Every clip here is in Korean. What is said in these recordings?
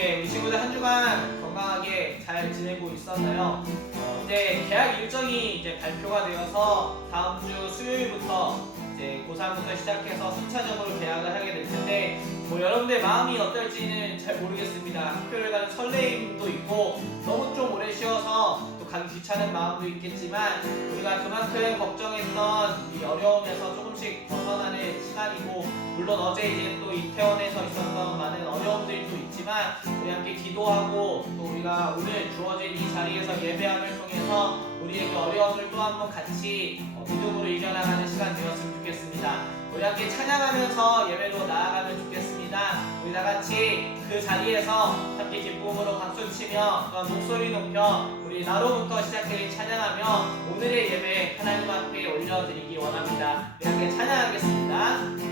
우리 친구들 한 주간 건강하게 잘 지내고 있었나요? 이제 개학 일정이 이제 발표가 되어서 다음 주 수요일부터 이제 고3부터 시작해서 순차적으로 개학을 하게 될 텐데 여러분들 마음이 어떨지는 잘 모르겠습니다. 학교를 가는 설레임도 있고 너무 좀 오래 쉬어서 또 가기 귀찮은 마음도 있겠지만 우리가 그만큼 걱정했던 이 어려움에서 조금씩 벗어나는 시간이고 물론 어제 이제 또 이태원에서 있었던 많은 어려움들도 있지만 우리 함께 기도하고 또 우리가 오늘 주어진 이 자리에서 예배함을 통해서 우리의 그 어려움을 또 한번 같이 믿음으로 이겨나가는 시간 되었으면 좋겠습니다. 우리 함께 찬양하면서 예배로 나아가면 좋겠습니다. 우리 다같이 그 자리에서 함께 기쁨으로 박수치며 또한 목소리 높여 우리 나로부터 시작해 찬양하며 오늘의 예배 하나님 앞에 올려드리기 원합니다. 우리 함께 찬양하겠습니다.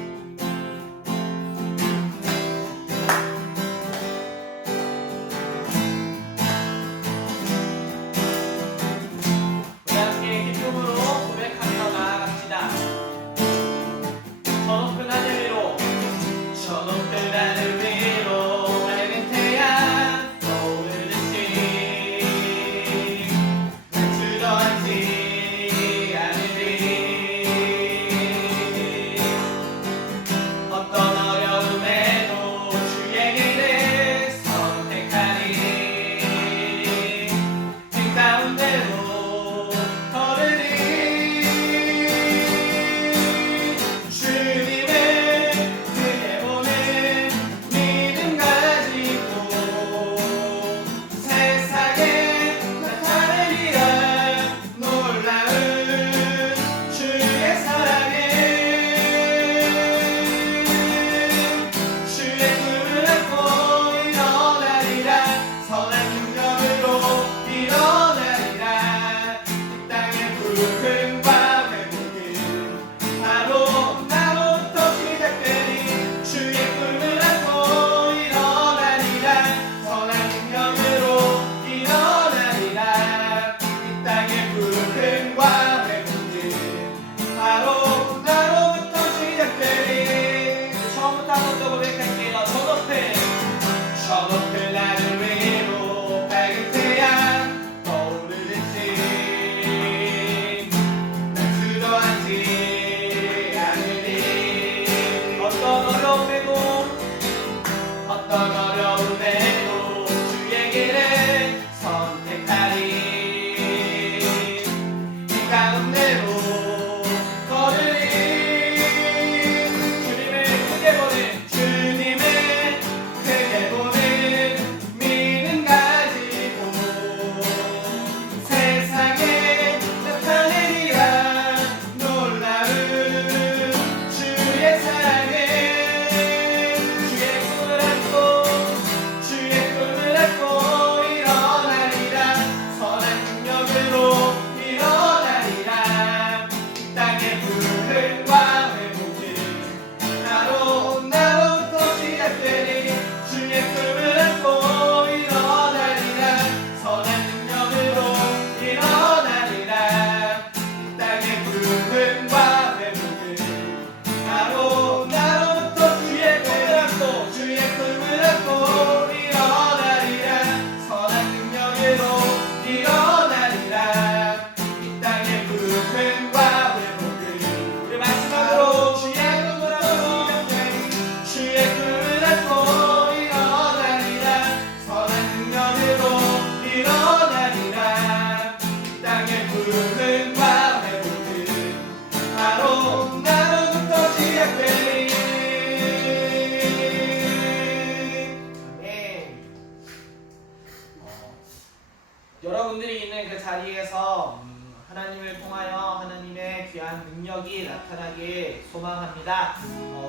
여러분들이 있는 그 자리에서 하나님을 통하여 하나님의 귀한 능력이 나타나길 소망합니다.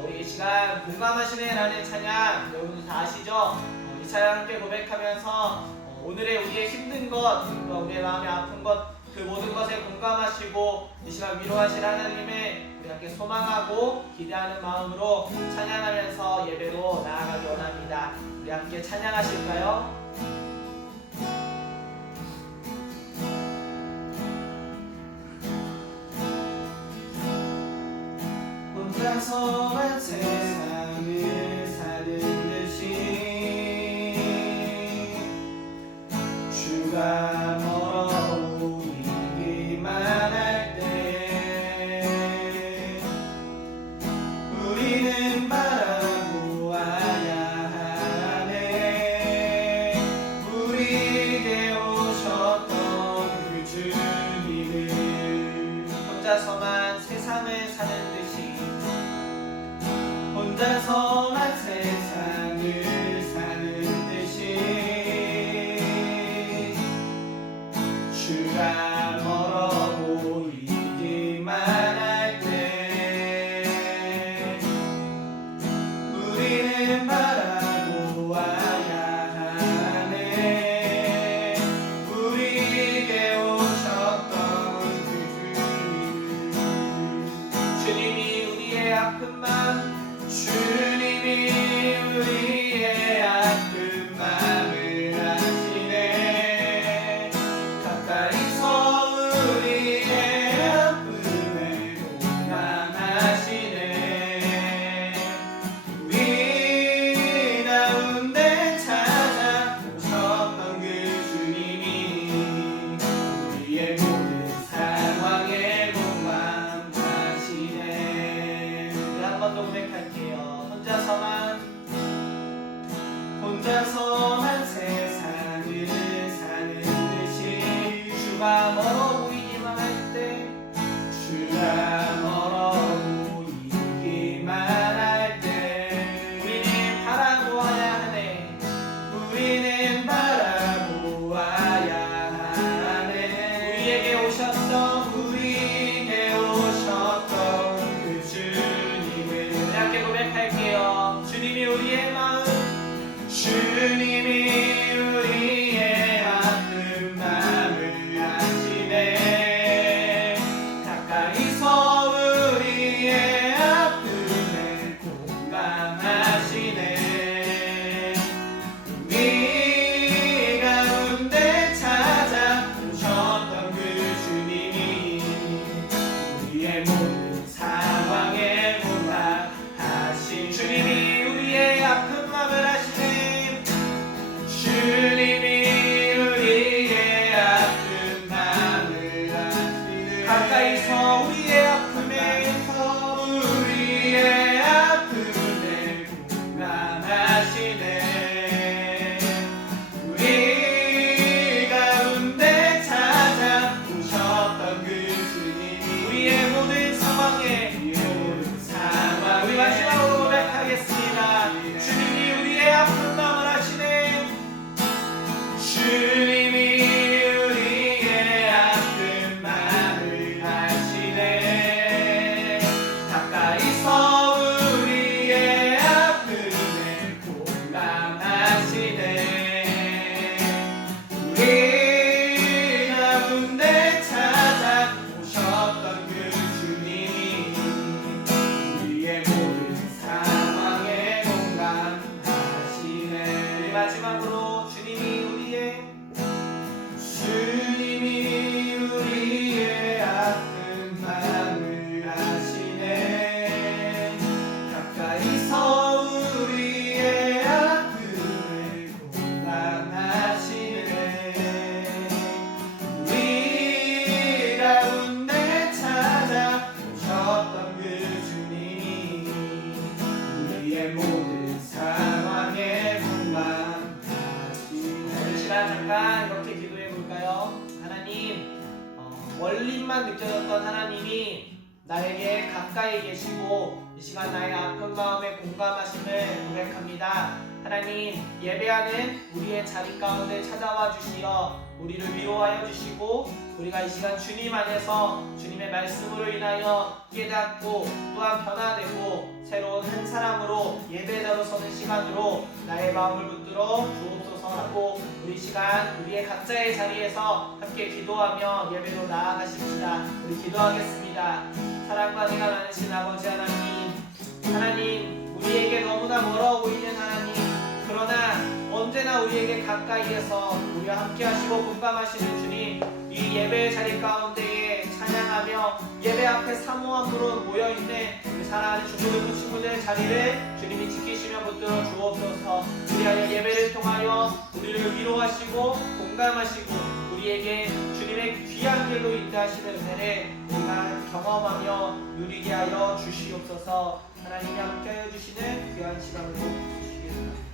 우리 이 시간 공감하시네 라는 찬양 여러분들 다 아시죠? 이 찬양 함께 고백하면서 오늘의 우리의 힘든 것, 우리의 마음이 아픈 것, 그 모든 것에 공감하시고 이 시간 위로하실 하나님을 우리 함께 소망하고 기대하는 마음으로 찬양하면서 예배로 나아가기 원합니다. 우리 함께 찬양하실까요? 혼자서만 세상을 사는 듯이 혼자서만 세상을 사는 듯이 주가 멀어 보이기만 할 때 우리는 바라보아야 하네. 우리에게 오셨던 그 주님이 우리의 아픈 맘, 주님이 우리의 아픈 맘을 아시네. 가까이서 우리의 아픔을 공감하시네. 우리 가운데 찾아오셨던 그 주님이 우리의 모든 상황에 공감하시네. 한 번 더 고백할게요. 혼자서만 세상을 사는 듯이 주가 멀어 보이기만 할 때 우리는 바라보아야 하네. 우리에게 오셨던 그 주님을 함께 고백할게요. 주님이 우리의 마음, 주님이 우리의 아픈 마음을 아시네. 가까이서 우리의 아픔을 공감하시네. 우리 가운데 찾아오셨던 그 주님이 우리의 모든 상황에 공감하신 주님이 우리의 아픈 마음을 아시네. 주님이 우리의 아픈 마음을 아시네. 가까이서 우리의 아픔에 공감하시네. 우리 가운데 찾아오셨던 그 주님이 우리의 모든 상황에 우리 마지막으로 고백하겠습니다. 주님이 우리의 아픈 마음을 아시네. 주님이 우리의 아픈 마음을 아시네. 가까이서 우리의 아픔에 공감하시네. 우리 가운데 찾아오셨던 그 주님이 우리의 모든 상황에 공감하시네. 우리 마지막으로 주님이 우리의 아픈 마음을 아시네. 가까이서 우리의 아픔을 공감하시네. 우리 가운데 찾아오셨던 그 주님이 우리의 모든 상황에 공감하시네. 오늘 시간 잠깐 이렇게 기도해 볼까요? 하나님, 멀리만 느껴졌던 하나님이 나에게 가까이 계시고 이 시간 나의 아픈 마음에 공감하심을 고백합니다. 하나님, 예배하는 우리의 자리 가운데 찾아와 주시어 우리를 위로하여 주시고 우리가 이 시간 주님 안에서 주님의 말씀으로 인하여 깨닫고 또한 변화되고 새로운 한 사람으로 예배자로 서는 시간으로 나의 마음을 붙들어 주옵소서 하고 우리 시간 우리의 각자의 자리에서 함께 기도하며 예배로 나아가십시다. 우리 기도하겠습니다. 사랑과 은혜가 많으신 아버지 하나님, 우리에게 너무나 멀어 보이는 하나님, 그러나 언제나 우리에게 가까이에서 우리와 함께 하시고 공감하시는 주님, 이 예배의 자리 가운데에 찬양하며 예배 앞에 사모함으로 모여있는 우리 사랑하는 주님의 친구들의 자리를 주님이 지키시며 붙들어 주옵소서. 우리 안에 예배를 통하여 우리를 위로하시고 공감하시고 우리에게 주님의 귀한 길로 인도하시는 은혜를 우리가 경험하며 누리게 하여 주시옵소서. 하나님이 함께하여 주시는 귀한 시간으로 주시겠습니다.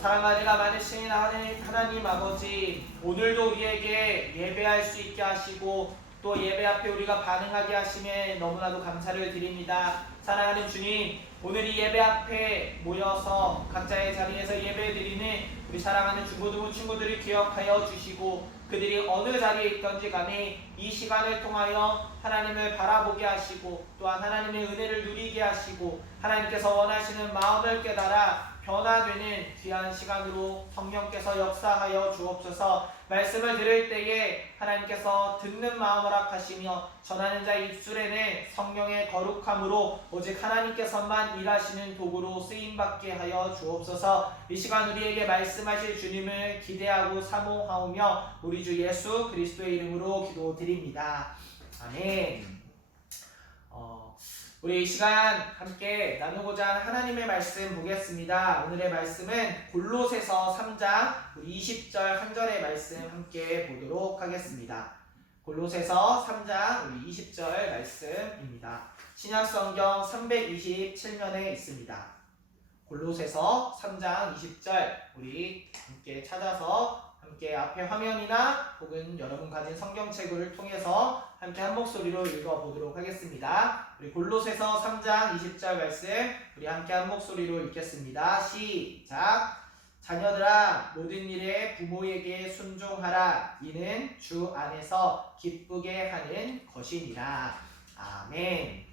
사랑과 은혜가 많으신 하나님 아버지, 오늘도 우리에게 예배할 수 있게 하시고 또 예배 앞에 우리가 반응하게 하심에 너무나도 감사를 드립니다. 사랑하는 주님, 오늘 이 예배 앞에 모여서 각자의 자리에서 예배드리는 우리 사랑하는 중고등부 친구들을 기억하여 주시고 그들이 어느 자리에 있던지 간에 이 시간을 통하여 하나님을 바라보게 하시고 또한 하나님의 은혜를 누리게 하시고 하나님께서 원하시는 마음을 깨달아 변화되는 귀한 시간으로 성령께서 역사하여 주옵소서. 말씀을 들을 때에 하나님께서 듣는 마음을 허락하시며 전하는 자의 입술에는 성령의 거룩함으로 오직 하나님께서만 일하시는 도구로 쓰임받게 하여 주옵소서. 이 시간 우리에게 말씀하실 주님을 기대하고 사모하오며 우리 주 예수 그리스도의 이름으로 기도드립니다. 아멘. 우리 이 시간 함께 나누고자 하는 하나님의 말씀 보겠습니다. 오늘의 말씀은 골로새서 3장 20절 한 절의 말씀 함께 보도록 하겠습니다. 골로새서 3장 20절 말씀입니다. 신약성경 327면에 있습니다. 골로새서 3장 20절 우리 함께 찾아서 함께 앞에 화면이나 혹은 여러분 가진 성경책을 통해서 함께 한 목소리로 읽어보도록 하겠습니다. 우리 골로새서 3장 20절 말씀 우리 함께 한 목소리로 읽겠습니다. 시작! 자녀들아 모든 일에 부모에게 순종하라. 이는 주 안에서 기쁘게 하는 것이니라. 아멘.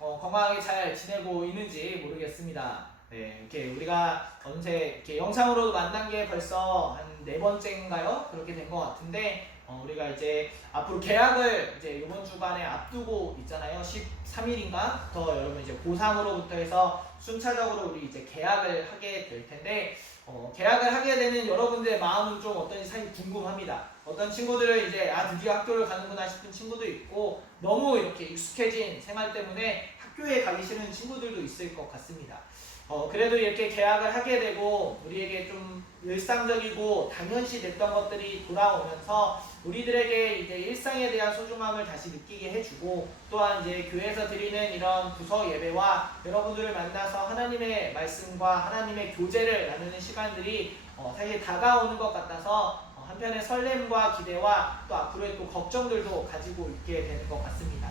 건강하게 잘 지내고 있는지 모르겠습니다. 네, 이렇게 우리가 어느새 이렇게 영상으로 만난 게 벌써 한 4번째인가요? 그렇게 된 것 같은데 우리가 이제 앞으로 개학을 이제 이번 주간에 앞두고 있잖아요. 13일인가부터 여러분 이제 고3으로부터 해서 순차적으로 우리 이제 개학을 하게 될 텐데 개학을 하게 되는 여러분들의 마음은 좀 어떤지 사실 궁금합니다. 어떤 친구들은 이제 드디어 학교를 가는구나 싶은 친구도 있고 너무 이렇게 익숙해진 생활 때문에 학교에 가기 싫은 친구들도 있을 것 같습니다. 그래도 이렇게 개학을 하게 되고 우리에게 좀 일상적이고 당연시 됐던 것들이 돌아오면서 우리들에게 이제 일상에 대한 소중함을 다시 느끼게 해주고 또한 이제 교회에서 드리는 이런 부서 예배와 여러분들을 만나서 하나님의 말씀과 하나님의 교제를 나누는 시간들이 사실 다가오는 것 같아서 한편의 설렘과 기대와 또 앞으로의 또 걱정들도 가지고 있게 되는 것 같습니다.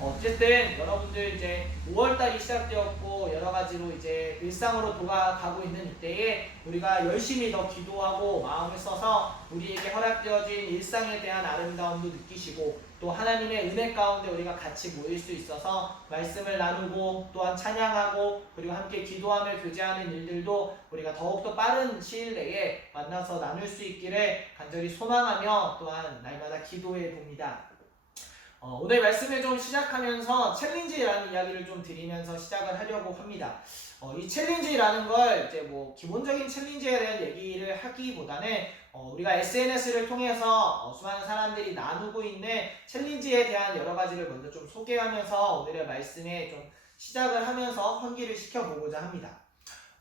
어쨌든 여러분들 이제 5월달이 시작되었고 여러가지로 이제 일상으로 돌아가고 있는 이때에 우리가 열심히 더 기도하고 마음을 써서 우리에게 허락되어진 일상에 대한 아름다움도 느끼시고 또 하나님의 은혜 가운데 우리가 같이 모일 수 있어서 말씀을 나누고 또한 찬양하고 그리고 함께 기도하며 교제하는 일들도 우리가 더욱더 빠른 시일 내에 만나서 나눌 수 있기를 간절히 소망하며 또한 날마다 기도해 봅니다. 오늘 말씀을 좀 시작하면서 챌린지라는 이야기를 좀 드리면서 시작을 하려고 합니다. 이 챌린지라는 걸 이제 뭐 기본적인 챌린지에 대한 얘기를 하기보다는 우리가 SNS를 통해서 수많은 사람들이 나누고 있는 챌린지에 대한 여러 가지를 먼저 좀 소개하면서 오늘의 말씀에 좀 시작을 하면서 환기를 시켜보고자 합니다.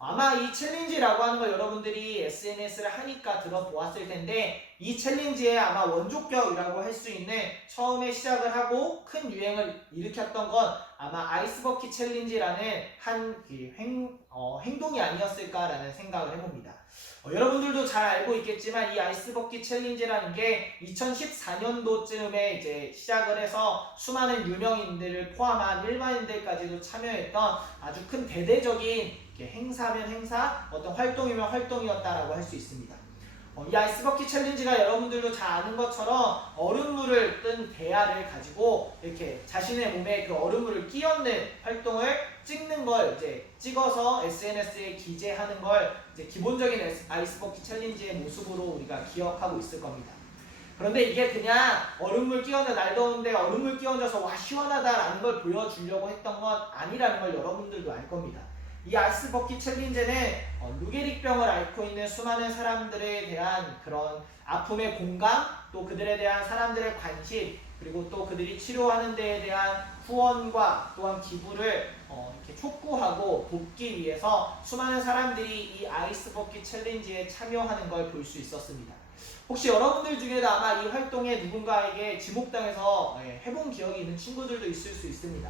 아마 이 챌린지라고 하는 걸 여러분들이 SNS를 하니까 들어보았을 텐데 이 챌린지의 아마 원조격이라고 할 수 있는 처음에 시작을 하고 큰 유행을 일으켰던 건 아마 아이스버킷 챌린지라는 한 행동이 아니었을까라는 생각을 해봅니다. 여러분들도 잘 알고 있겠지만 이 아이스버킷 챌린지라는 게 2014년도쯤에 이제 시작을 해서 수많은 유명인들을 포함한 일반인들까지도 참여했던 아주 큰 대대적인 행사면 행사, 어떤 활동이면 활동이었다라고 할 수 있습니다. 이 아이스버킷 챌린지가 여러분들도 잘 아는 것처럼 얼음물을 뜬 대야를 가지고 이렇게 자신의 몸에 그 얼음물을 끼얹는 활동을 찍는 걸 이제 찍어서 SNS에 기재하는 걸 이제 기본적인 아이스버킷 챌린지의 모습으로 우리가 기억하고 있을 겁니다. 그런데 이게 그냥 얼음물 끼얹어 날 더운데 얼음물 끼얹어서 와 시원하다라는 걸 보여주려고 했던 건 아니라는 걸 여러분들도 알 겁니다. 이 아이스버킷 챌린지는 루게릭병을 앓고 있는 수많은 사람들에 대한 그런 아픔의 공감, 또 그들에 대한 사람들의 관심, 그리고 또 그들이 치료하는 데에 대한 후원과 또한 기부를 이렇게 촉구하고 돕기 위해서 수많은 사람들이 이 아이스버킷 챌린지에 참여하는 걸 볼 수 있었습니다. 혹시 여러분들 중에도 아마 이 활동에 누군가에게 지목당해서 해본 기억이 있는 친구들도 있을 수 있습니다.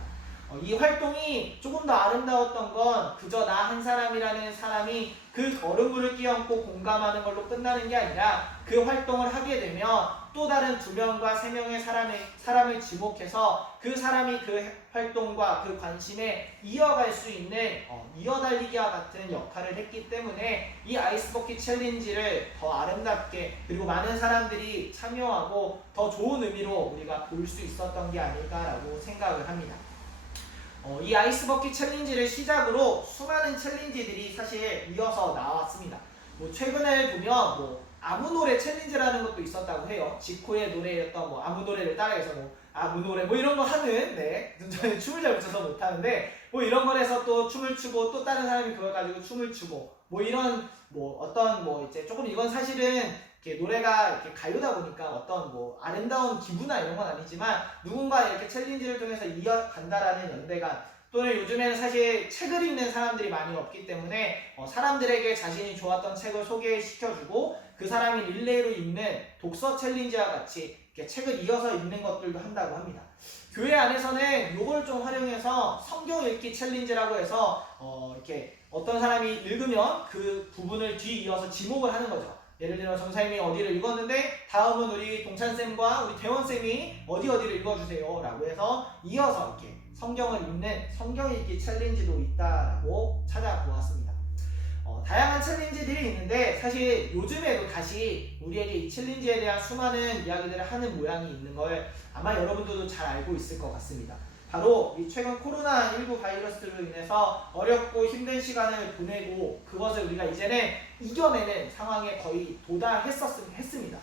이 활동이 조금 더 아름다웠던 건 그저 나 한 사람이라는 사람이 그 얼음물을 끼얹고 공감하는 걸로 끝나는 게 아니라 그 활동을 하게 되면 또 다른 2명과 3명의 사람을 지목해서 그 사람이 그 활동과 그 관심에 이어갈 수 있는 이어달리기와 같은 역할을 했기 때문에 이 아이스버킷 챌린지를 더 아름답게 그리고 많은 사람들이 참여하고 더 좋은 의미로 우리가 볼 수 있었던 게 아닐까라고 생각을 합니다. 이 아이스버킷 챌린지를 시작으로 수많은 챌린지들이 사실 이어서 나왔습니다. 최근에 보면 아무 노래 챌린지라는 것도 있었다고 해요. 지코의 노래였던 아무 노래를 따라해서 아무 노래 이런 거 하는, 저는 춤을 잘 못 춰서 못 하는데 이런 거에서 또 춤을 추고 또 다른 사람이 그걸 가지고 춤을 추고 이런 어떤 이제 조금 이건 사실은 이렇게 노래가 이렇게 가요다 보니까 어떤 아름다운 기부나 이런 건 아니지만 누군가 이렇게 챌린지를 통해서 이어간다라는 연대감 또는 요즘에는 사실 책을 읽는 사람들이 많이 없기 때문에 사람들에게 자신이 좋았던 책을 소개시켜주고 그 사람이 릴레이로 읽는 독서 챌린지와 같이 이렇게 책을 이어서 읽는 것들도 한다고 합니다. 교회 안에서는 이걸 좀 활용해서 성경 읽기 챌린지라고 해서 이렇게 어떤 사람이 읽으면 그 부분을 뒤이어서 지목을 하는 거죠. 예를 들어 전사님이 어디를 읽었는데 다음은 우리 동찬쌤과 우리 대원쌤이 어디를 읽어주세요 라고 해서 이어서 이렇게 성경을 읽는 성경 읽기 챌린지도 있다라고 찾아보았습니다. 다양한 챌린지들이 있는데 사실 요즘에도 다시 우리에게 이 챌린지에 대한 수많은 이야기들을 하는 모양이 있는 걸 아마 여러분들도 잘 알고 있을 것 같습니다. 바로 이 최근 코로나19 바이러스로 인해서 어렵고 힘든 시간을 보내고 그것을 우리가 이제는 이겨내는 상황에 거의 도달했습니다.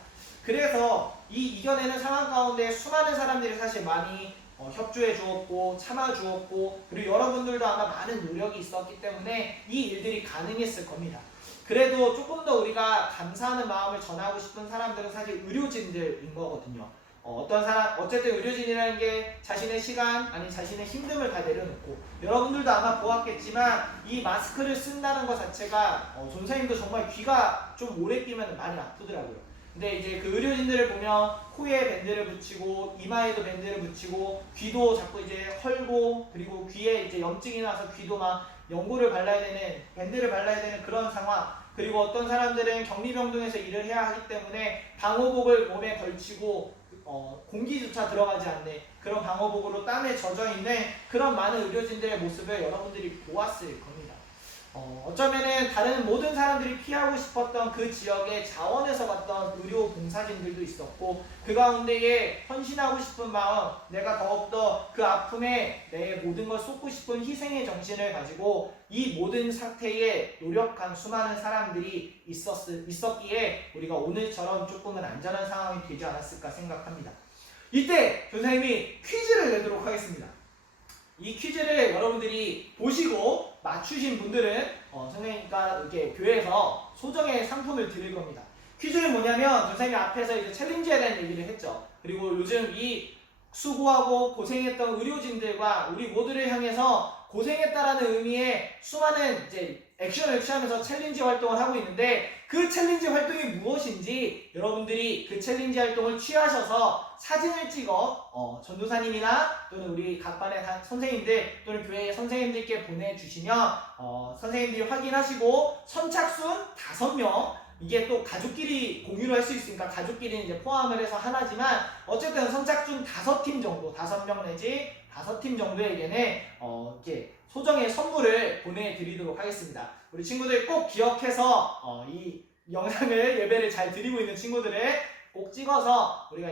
그래서 이 이겨내는 상황 가운데 수많은 사람들이 사실 많이 협조해 주었고 참아 주었고 그리고 여러분들도 아마 많은 노력이 있었기 때문에 이 일들이 가능했을 겁니다. 그래도 조금 더 우리가 감사하는 마음을 전하고 싶은 사람들은 사실 의료진들인 거거든요. 어쨌든 의료진이라는 게 자신의 시간 아니 자신의 힘듦을 다 내려놓고 여러분들도 아마 보았겠지만 이 마스크를 쓴다는 것 자체가 전사님도 정말 귀가 좀 오래 끼면 많이 아프더라고요. 근데 이제 그 의료진들을 보면 코에 밴드를 붙이고 이마에도 밴드를 붙이고 귀도 자꾸 이제 헐고 그리고 귀에 이제 염증이 나서 귀도 막 연고를 발라야 되는 밴드를 발라야 되는 그런 상황 그리고 어떤 사람들은 격리병동에서 일을 해야 하기 때문에 방호복을 몸에 걸치고 공기조차 들어가지 않는 그런 방호복으로 땀에 젖어 있는 그런 많은 의료진들의 모습을 여러분들이 보았을 겁니다. 어쩌면은 다른 모든 사람들이 피하고 싶었던 그 지역의 자원에서 봤던 의료 봉사진들도 있었고 그 가운데에 헌신하고 싶은 마음 내가 더욱더 그 아픔에 내 모든 걸 쏟고 싶은 희생의 정신을 가지고 이 모든 사태에 노력한 수많은 사람들이 있었기에 우리가 오늘처럼 조금은 안전한 상황이 되지 않았을까 생각합니다. 이때 교사님이 퀴즈를 내도록 하겠습니다. 이 퀴즈를 여러분들이 보시고 맞추신 분들은 선생님과 이렇게 교회에서 소정의 상품을 드릴 겁니다. 퀴즈는 뭐냐면 선생님이 앞에서 이제 챌린지에 대한 얘기를 했죠. 그리고 요즘 이 수고하고 고생했던 의료진들과 우리 모두를 향해서 고생했다라는 의미의 수많은 이제 액션을 취하면서 챌린지 활동을 하고 있는데 그 챌린지 활동이 무엇인지 여러분들이 그 챌린지 활동을 취하셔서 사진을 찍어 전도사님이나 또는 우리 각 반의 선생님들 또는 교회의 선생님들께 보내주시면 선생님들이 확인하시고 선착순 5명 이게 또 가족끼리 공유를 할 수 있으니까 가족끼리는 이제 포함을 해서 하나지만 어쨌든 선착순 5팀 정도 5명 내지 5팀 정도에게는 이렇게 소정의 선물을 보내드리도록 하겠습니다. 우리 친구들 꼭 기억해서 이 영상을 예배를 잘 드리고 있는 친구들을 꼭 찍어서 우리가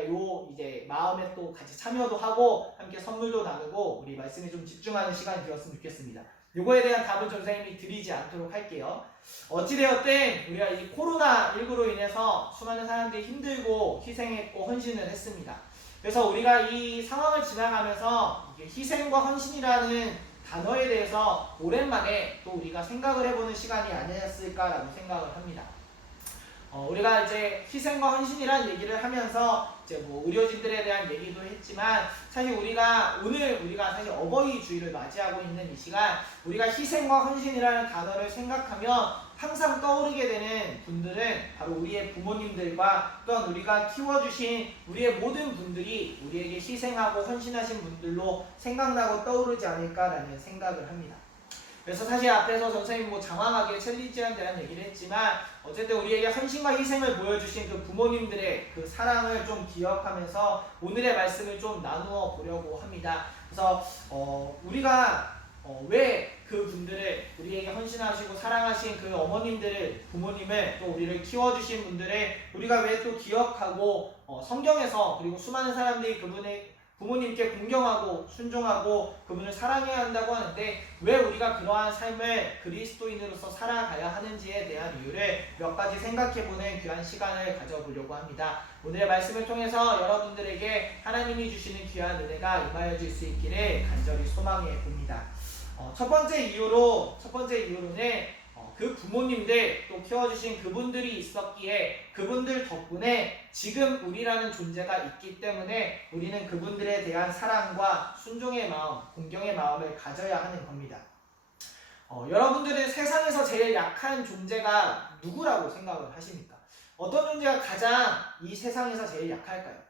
이제 마음에 또 같이 참여도 하고 함께 선물도 나누고 우리 말씀에 좀 집중하는 시간이 되었으면 좋겠습니다. 요거에 대한 답은 전사님이 드리지 않도록 할게요. 어찌되었든 우리가 이 코로나19로 인해서 수많은 사람들이 힘들고 희생했고 헌신을 했습니다. 그래서 우리가 이 상황을 지나가면서 희생과 헌신이라는 단어에 대해서 오랜만에 또 우리가 생각을 해보는 시간이 아니었을까라고 생각을 합니다. 우리가 이제 희생과 헌신이라는 얘기를 하면서 이제 의료진들에 대한 얘기도 했지만 사실 오늘 우리가 사실 어버이 주일을 맞이하고 있는 이 시간 우리가 희생과 헌신이라는 단어를 생각하면 항상 떠오르게 되는 분들은 바로 우리의 부모님들과 또한 우리가 키워주신 우리의 모든 분들이 우리에게 희생하고 헌신하신 분들로 생각나고 떠오르지 않을까라는 생각을 합니다. 그래서 사실 앞에서 선생님 뭐 장황하게 챌린지에 대한 얘기를 했지만 어쨌든 우리에게 헌신과 희생을 보여주신 그 부모님들의 그 사랑을 좀 기억하면서 오늘의 말씀을 좀 나누어 보려고 합니다. 그래서 우리가 왜 그분들을 우리에게 헌신하시고 사랑하신 그 어머님들을 부모님을 또 우리를 키워주신 분들을 우리가 왜 또 기억하고 성경에서 그리고 수많은 사람들이 그분의 부모님께 공경하고 순종하고 그분을 사랑해야 한다고 하는데 왜 우리가 그러한 삶을 그리스도인으로서 살아가야 하는지에 대한 이유를 몇 가지 생각해보는 귀한 시간을 가져보려고 합니다. 오늘의 말씀을 통해서 여러분들에게 하나님이 주시는 귀한 은혜가 임하여질 수 있기를 간절히 소망해 봅니다. 첫 번째 이유로는 그 부모님들 또 키워주신 그분들이 있었기에 그분들 덕분에 지금 우리라는 존재가 있기 때문에 우리는 그분들에 대한 사랑과 순종의 마음, 공경의 마음을 가져야 하는 겁니다. 여러분들은 세상에서 제일 약한 존재가 누구라고 생각을 하십니까? 어떤 존재가 가장 이 세상에서 제일 약할까요?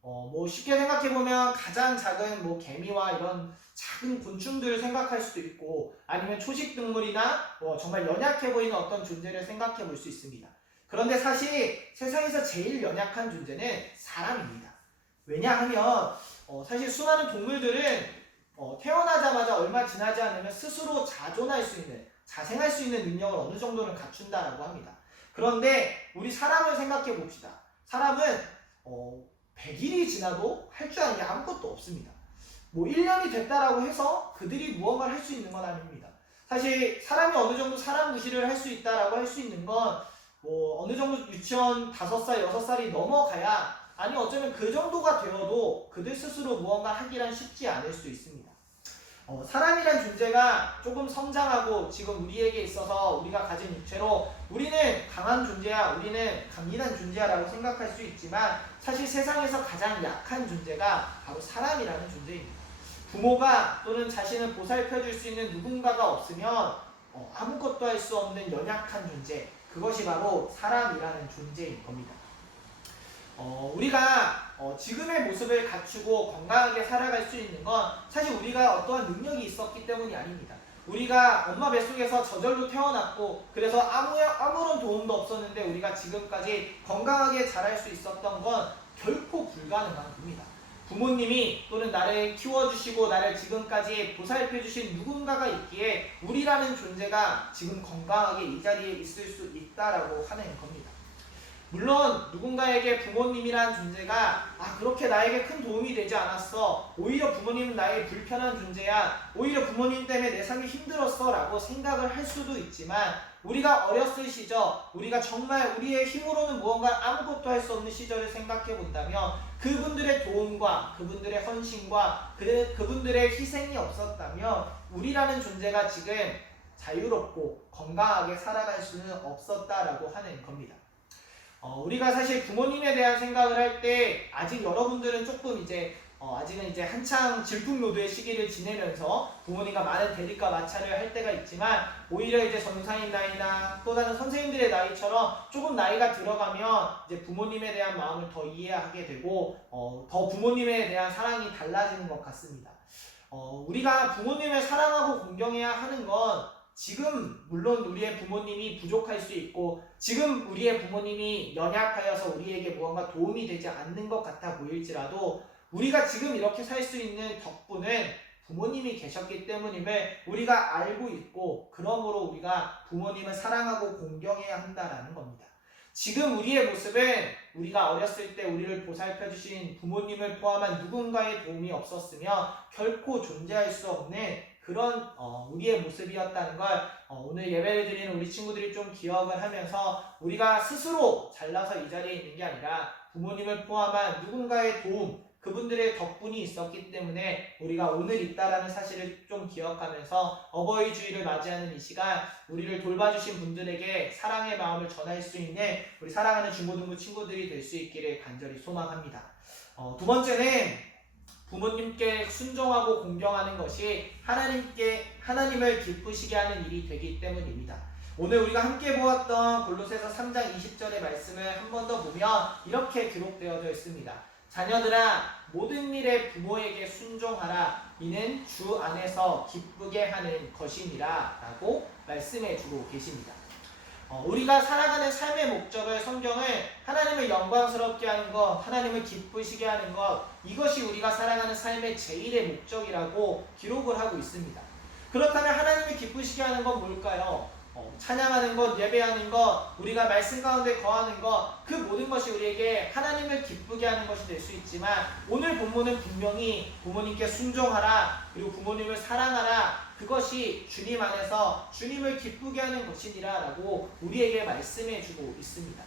뭐 쉽게 생각해보면 가장 작은 뭐 개미와 이런 작은 곤충들을 생각할 수도 있고 아니면 초식동물이나 정말 연약해 보이는 어떤 존재를 생각해 볼 수 있습니다. 그런데 사실 세상에서 제일 연약한 존재는 사람입니다. 왜냐하면 사실 수많은 동물들은 태어나자마자 얼마 지나지 않으면 스스로 자존할 수 있는, 자생할 수 있는 능력을 어느 정도는 갖춘다라고 합니다. 그런데 우리 사람을 생각해 봅시다. 사람은 100일이 지나도 할 줄 아는 게 아무것도 없습니다. 뭐 1년이 됐다라고 해서 그들이 무언가를 할 수 있는 건 아닙니다. 사실 사람이 어느 정도 사람 무시를 할 수 있다라고 할 수 있는 건 뭐 어느 정도 유치원 5살, 6살이 넘어가야 아니 어쩌면 그 정도가 되어도 그들 스스로 무언가 하기란 쉽지 않을 수 있습니다. 사람이란 존재가 조금 성장하고 지금 우리에게 있어서 우리가 가진 육체로 우리는 강한 존재야, 우리는 강인한 존재야 라고 생각할 수 있지만 사실 세상에서 가장 약한 존재가 바로 사람이라는 존재입니다. 부모가 또는 자신을 보살펴줄 수 있는 누군가가 없으면 아무것도 할 수 없는 연약한 존재, 그것이 바로 사람이라는 존재인 겁니다. 우리가 지금의 모습을 갖추고 건강하게 살아갈 수 있는 건 사실 우리가 어떠한 능력이 있었기 때문이 아닙니다. 우리가 엄마 뱃속에서 저절로 태어났고 그래서 아무런 도움도 없었는데 우리가 지금까지 건강하게 자랄 수 있었던 건 결코 불가능한 겁니다. 부모님이 또는 나를 키워주시고 나를 지금까지 보살펴주신 누군가가 있기에 우리라는 존재가 지금 건강하게 이 자리에 있을 수 있다라고 하는 겁니다. 물론 누군가에게 부모님이란 존재가 그렇게 나에게 큰 도움이 되지 않았어, 오히려 부모님은 나에게 불편한 존재야, 오히려 부모님 때문에 내 삶이 힘들었어 라고 생각을 할 수도 있지만 우리가 어렸을 시절, 우리가 정말 우리의 힘으로는 무언가 아무것도 할 수 없는 시절을 생각해 본다면 그분들의 도움과 그분들의 헌신과 그분들의 희생이 없었다면 우리라는 존재가 지금 자유롭고 건강하게 살아갈 수는 없었다라고 하는 겁니다. 우리가 사실 부모님에 대한 생각을 할 때 아직 여러분들은 조금 아직은 한창 질풍노도의 시기를 지내면서 부모님과 많은 대립과 마찰을 할 때가 있지만 오히려 전사님 나이나 또 다른 선생님들의 나이처럼 조금 나이가 들어가면 부모님에 대한 마음을 더 이해하게 되고 더 부모님에 대한 사랑이 달라지는 것 같습니다. 우리가 부모님을 사랑하고 공경해야 하는 건 지금 물론 우리의 부모님이 부족할 수 있고 지금 우리의 부모님이 연약하여서 우리에게 무언가 도움이 되지 않는 것 같아 보일지라도 우리가 지금 이렇게 살 수 있는 덕분은 부모님이 계셨기 때문임을 우리가 알고 있고 그러므로 우리가 부모님을 사랑하고 공경해야 한다라는 겁니다. 지금 우리의 모습은 우리가 어렸을 때 우리를 보살펴주신 부모님을 포함한 누군가의 도움이 없었으면 결코 존재할 수 없는 그런 우리의 모습이었다는 걸 오늘 예배를 드리는 우리 친구들이 좀 기억을 하면서 우리가 스스로 잘나서 이 자리에 있는 게 아니라 부모님을 포함한 누군가의 도움, 그분들의 덕분이 있었기 때문에 우리가 오늘 있다라는 사실을 좀 기억하면서 어버이 주일을 맞이하는 이 시간 우리를 돌봐주신 분들에게 사랑의 마음을 전할 수 있는 우리 사랑하는 중고등부 친구들이 될 수 있기를 간절히 소망합니다. 두 번째는 부모님께 순종하고 공경하는 것이 하나님을 기쁘시게 하는 일이 되기 때문입니다. 오늘 우리가 함께 보았던 골로새서 3장 20절의 말씀을 한 번 더 보면 이렇게 기록되어져 있습니다. 자녀들아 모든 일에 부모에게 순종하라. 이는 주 안에서 기쁘게 하는 것이니라 라고 말씀해 주고 계십니다. 우리가 살아가는 삶의 목적을 성경은 하나님을 영광스럽게 하는 것, 하나님을 기쁘시게 하는 것, 이것이 우리가 살아가는 삶의 제1의 목적이라고 기록을 하고 있습니다. 그렇다면 하나님을 기쁘시게 하는 건 뭘까요? 찬양하는 것, 예배하는 것, 우리가 말씀 가운데 거하는 것, 그 모든 것이 우리에게 하나님을 기쁘게 하는 것이 될 수 있지만 오늘 본문은 분명히 부모님께 순종하라, 그리고 부모님을 사랑하라, 그것이 주님 안에서 주님을 기쁘게 하는 것이니라 라고 우리에게 말씀해 주고 있습니다.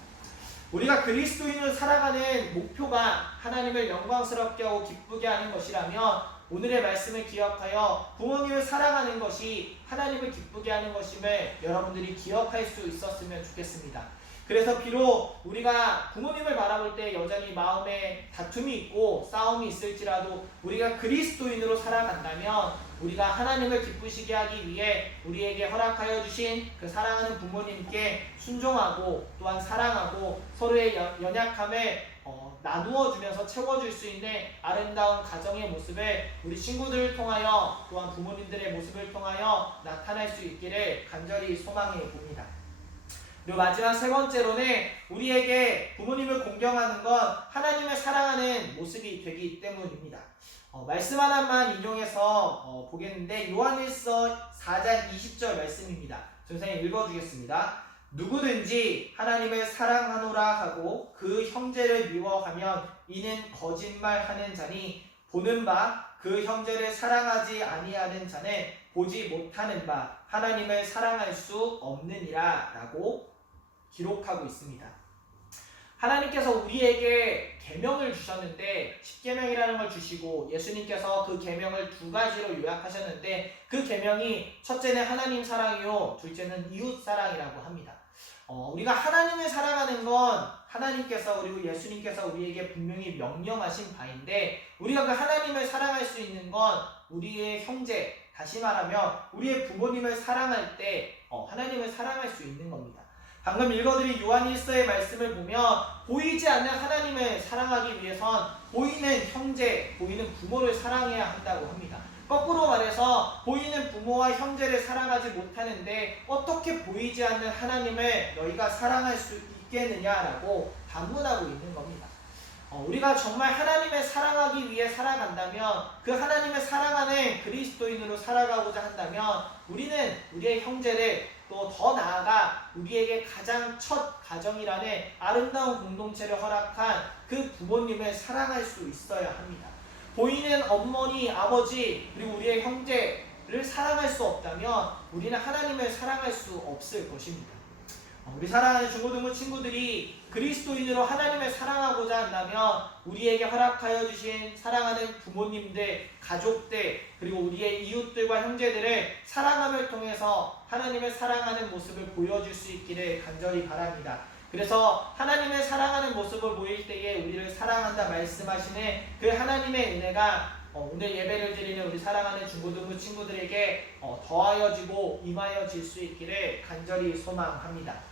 우리가 그리스도인으로 살아가는 목표가 하나님을 영광스럽게 하고 기쁘게 하는 것이라면 오늘의 말씀을 기억하여 부모님을 사랑하는 것이 하나님을 기쁘게 하는 것임을 여러분들이 기억할 수 있었으면 좋겠습니다. 그래서 비록 우리가 부모님을 바라볼 때 여전히 마음에 다툼이 있고 싸움이 있을지라도 우리가 그리스도인으로 살아간다면 우리가 하나님을 기쁘시게 하기 위해 우리에게 허락하여 주신 그 사랑하는 부모님께 순종하고 또한 사랑하고 서로의 연약함을 나누어 주면서 채워줄 수 있는 아름다운 가정의 모습을 우리 친구들을 통하여 또한 부모님들의 모습을 통하여 나타날 수 있기를 간절히 소망해 봅니다. 그리고 마지막 세 번째로는 우리에게 부모님을 공경하는 건 하나님을 사랑하는 모습이 되기 때문입니다. 말씀 하나만 인용해서 보겠는데 요한일서 4장 20절 말씀입니다. 선생님 읽어주겠습니다. 누구든지 하나님을 사랑하노라 하고 그 형제를 미워하면 이는 거짓말하는 자니 보는 바 그 형제를 사랑하지 아니하는 자는 보지 못하는 바 하나님을 사랑할 수 없느니라 라고 기록하고 있습니다. 하나님께서 우리에게 계명을 주셨는데 10계명이라는 걸 주시고 예수님께서 그 계명을 두 가지로 요약하셨는데 그 계명이 첫째는 하나님 사랑이요 둘째는 이웃 사랑이라고 합니다. 우리가 하나님을 사랑하는 건 하나님께서 그리고 예수님께서 우리에게 분명히 명령하신 바인데 우리가 그 하나님을 사랑할 수 있는 건 우리의 형제, 다시 말하면 우리의 부모님을 사랑할 때 하나님을 사랑할 수 있는 겁니다. 방금 읽어드린 요한일서의 말씀을 보면 보이지 않는 하나님을 사랑하기 위해선 보이는 형제, 보이는 부모를 사랑해야 한다고 합니다. 거꾸로 말해서 보이는 부모와 형제를 사랑하지 못하는데 어떻게 보이지 않는 하나님을 너희가 사랑할 수 있겠느냐라고 반문하고 있는 겁니다. 우리가 정말 하나님을 사랑하기 위해 살아간다면 그 하나님을 사랑하는 그리스도인으로 살아가고자 한다면 우리는 우리의 형제를 또 더 나아가 우리에게 가장 첫 가정이라는 아름다운 공동체를 허락한 그 부모님을 사랑할 수 있어야 합니다. 보이는 어머니, 아버지 그리고 우리의 형제를 사랑할 수 없다면 우리는 하나님을 사랑할 수 없을 것입니다. 우리 사랑하는 중고등부 친구들이 그리스도인으로 하나님을 사랑하고자 한다면 우리에게 허락하여 주신 사랑하는 부모님들, 가족들 그리고 우리의 이웃들과 형제들을 사랑함을 통해서 하나님을 사랑하는 모습을 보여줄 수 있기를 간절히 바랍니다. 그래서 하나님을 사랑하는 모습을 보일 때에 우리를 사랑한다 말씀하시는 그 하나님의 은혜가 오늘 예배를 드리는 우리 사랑하는 중고등부 친구들에게 더하여지고 임하여질 수 있기를 간절히 소망합니다.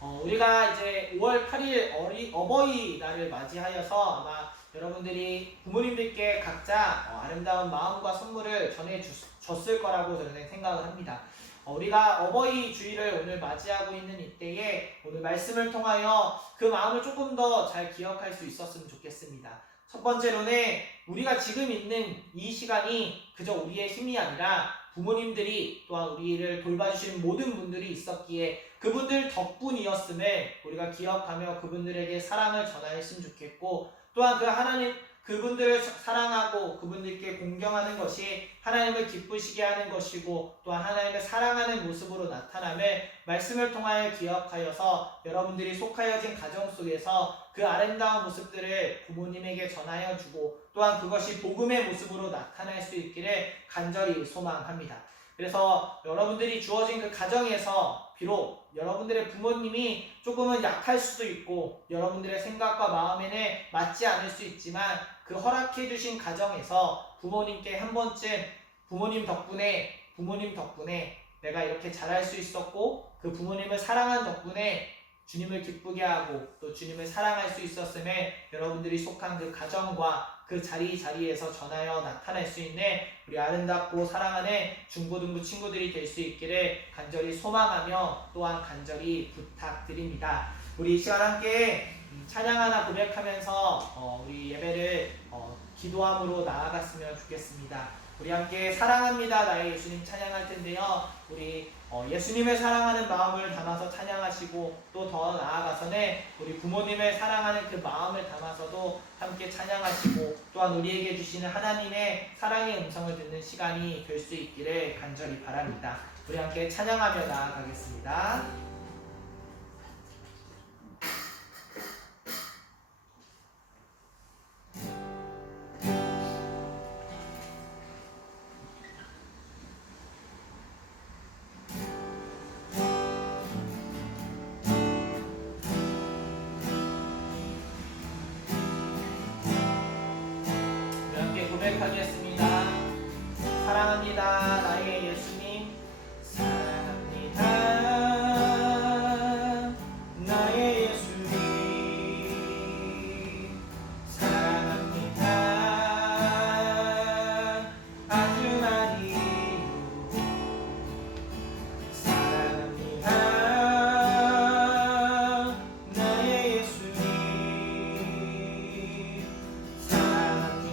우리가 이제 5월 8일 어버이날을 맞이하여서 아마 여러분들이 부모님들께 각자 아름다운 마음과 선물을 전해줬을 거라고 저는 생각을 합니다. 우리가 어버이 주일을 오늘 맞이하고 있는 이때에 오늘 말씀을 통하여 그 마음을 조금 더 잘 기억할 수 있었으면 좋겠습니다. 첫 번째로는 우리가 지금 있는 이 시간이 그저 우리의 힘이 아니라 부모님들이 또한 우리를 돌봐주신 모든 분들이 있었기에 그분들 덕분이었음을 우리가 기억하며 그분들에게 사랑을 전하였으면 좋겠고 또한 그 하나님 그분들을 사랑하고 그분들께 공경하는 것이 하나님을 기쁘시게 하는 것이고 또한 하나님을 사랑하는 모습으로 나타남을 말씀을 통하여 기억하여서 여러분들이 속하여진 가정 속에서 그 아름다운 모습들을 부모님에게 전하여 주고 또한 그것이 복음의 모습으로 나타날 수 있기를 간절히 소망합니다. 그래서 여러분들이 주어진 그 가정에서 비록 여러분들의 부모님이 조금은 약할 수도 있고 여러분들의 생각과 마음에는 맞지 않을 수 있지만 그 허락해 주신 가정에서 부모님께 한 번쯤 부모님 덕분에 내가 이렇게 잘할 수 있었고 그 부모님을 사랑한 덕분에 주님을 기쁘게 하고 또 주님을 사랑할 수 있었음에 여러분들이 속한 그 가정과 그 자리에서 전하여 나타낼 수 있는 우리 아름답고 사랑하는 중고등부 친구들이 될 수 있기를 간절히 소망하며 또한 간절히 부탁드립니다. 우리 이 시간 함께 찬양 하나 고백하면서 우리 예배를 기도함으로 나아갔으면 좋겠습니다. 우리 함께 사랑합니다 나의 예수님 찬양할 텐데요. 우리 예수님을 사랑하는 마음을 담아서 찬양하시고 또 더 나아가서는 우리 부모님을 사랑하는 그 마음을 담아서도 함께 찬양하시고 또한 우리에게 주시는 하나님의 사랑의 음성을 듣는 시간이 될 수 있기를 간절히 바랍니다. 우리 함께 찬양하며 나아가겠습니다. 고백하겠습니다. 사랑합니다 나의 예수님 사랑합니다 나의 예수님 사랑합니다 아주 많이요 사랑합니다 나의 예수님 사랑합니다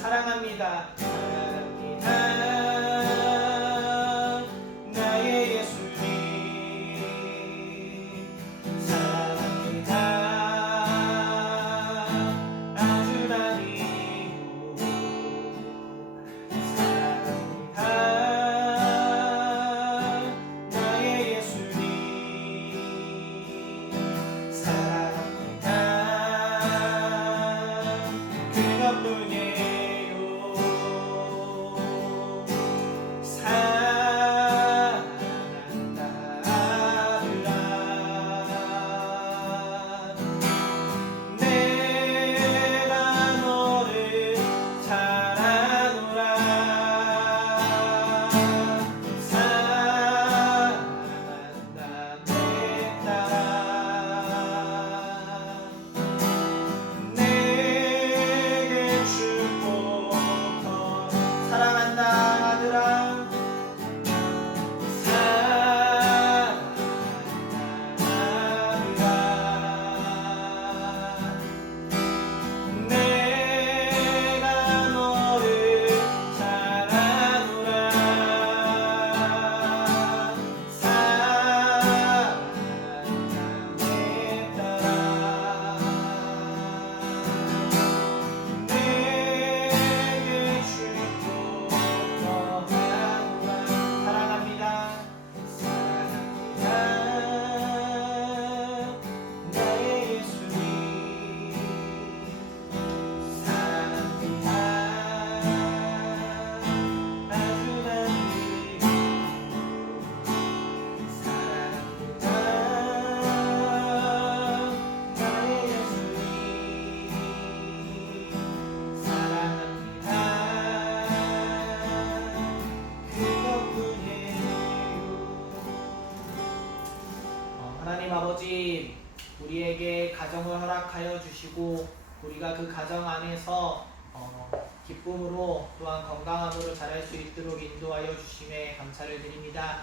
사랑합니다. 사랑합니다. 나의 예수님. 사랑합니다. 아주 많이요. 사랑합니다. 나의 예수님. 사랑합니다. 그것뿐이 하나님 아버지, 우리에게 가정을 허락하여 주시고 우리가 그 가정 안에서 기쁨으로 또한 건강함으로 자랄 수 있도록 인도하여 주심에 감사를 드립니다.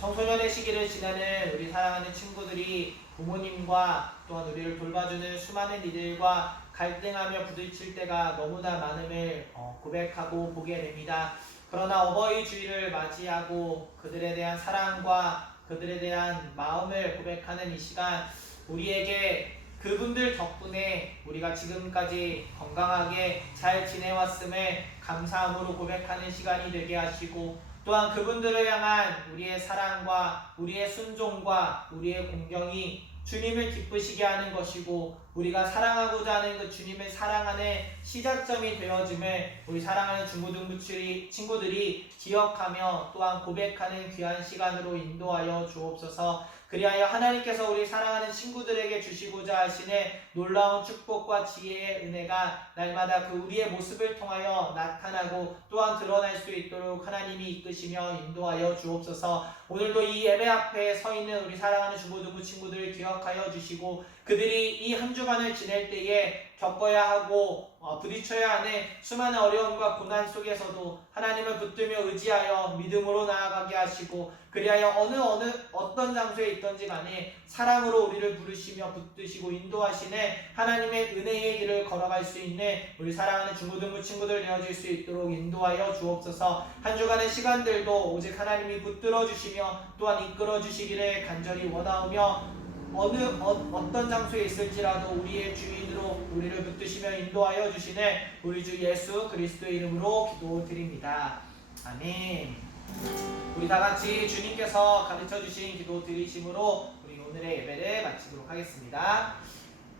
청소년의 시기를 지나는 우리 사랑하는 친구들이 부모님과 또한 우리를 돌봐주는 수많은 이들과 갈등하며 부딪힐 때가 너무나 많음을 고백하고 보게 됩니다. 그러나 어버이 주일을 맞이하고 그들에 대한 사랑과 그들에 대한 마음을 고백하는 이 시간, 우리에게 그분들 덕분에 우리가 지금까지 건강하게 잘 지내왔음을 감사함으로 고백하는 시간이 되게 하시고, 또한 그분들을 향한 우리의 사랑과 우리의 순종과 우리의 공경이 주님을 기쁘시게 하는 것이고 우리가 사랑하고자 하는 그 주님의 사랑 안에 시작점이 되어짐을 우리 사랑하는 중고등부 친구들이 기억하며 또한 고백하는 귀한 시간으로 인도하여 주옵소서. 그리하여 하나님께서 우리 사랑하는 친구들에게 주시고자 하시는 놀라운 축복과 지혜의 은혜가 날마다 그 우리의 모습을 통하여 나타나고 또한 드러날 수 있도록 하나님이 이끄시며 인도하여 주옵소서. 오늘도 이 예배 앞에 서 있는 우리 사랑하는 중고등부 친구들을 기억하여 주시고 그들이 이 한 주간을 지낼 때에 겪어야 하고 부딪혀야 하는 수많은 어려움과 고난 속에서도 하나님을 붙들며 의지하여 믿음으로 나아가게 하시고 그리하여 어떤 장소에 있던지 간에 사랑으로 우리를 부르시며 붙드시고 인도하시는 하나님의 은혜의 길을 걸어갈 수 있는 우리 사랑하는 중고등부 친구들 되어질 수 있도록 인도하여 주옵소서. 한 주간의 시간들도 오직 하나님이 붙들어 주시며 또한 이끌어 주시기를 간절히 원하오며 어떤 장소에 있을지라도 우리의 주인으로 우리를 붙드시며 인도하여 주시는 우리 주 예수 그리스도의 이름으로 기도드립니다. 아멘. 우리 다같이 주님께서 가르쳐주신 기도 드리심으로 우리 오늘의 예배를 마치도록 하겠습니다.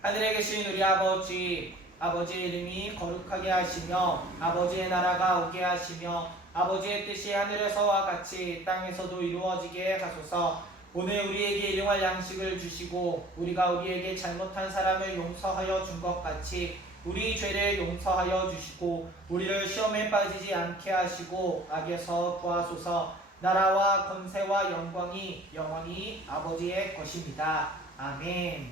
하늘에 계신 우리 아버지의 이름이 거룩하게 하시며 아버지의 나라가 오게 하시며 아버지의 뜻이 하늘에서와 같이 땅에서도 이루어지게 하소서. 오늘 우리에게 일용할 양식을 주시고 우리가 우리에게 잘못한 사람을 용서하여 준 것 같이 우리 죄를 용서하여 주시고 우리를 시험에 빠지지 않게 하시고 악에서 구하소서. 나라와 권세와 영광이 영원히 아버지의 것입니다. 아멘.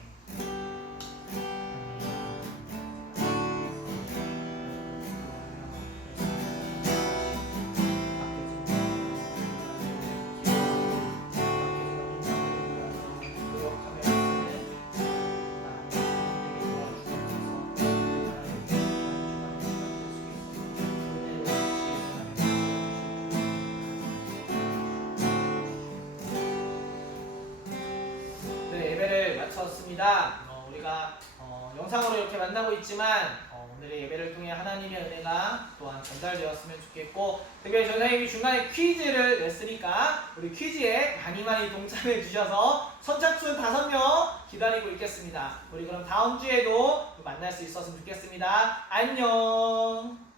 예배를 마쳤습니다. 우리가 영상으로 이렇게 만나고 있지만 오늘의 예배를 통해 하나님의 은혜가 또한 전달되었으면 좋겠고 특별히 선생님이 중간에 퀴즈를 냈으니까 우리 퀴즈에 많이 동참해 주셔서 선착순 5명 기다리고 있겠습니다. 우리 그럼 다음 주에도 만날 수 있었으면 좋겠습니다. 안녕.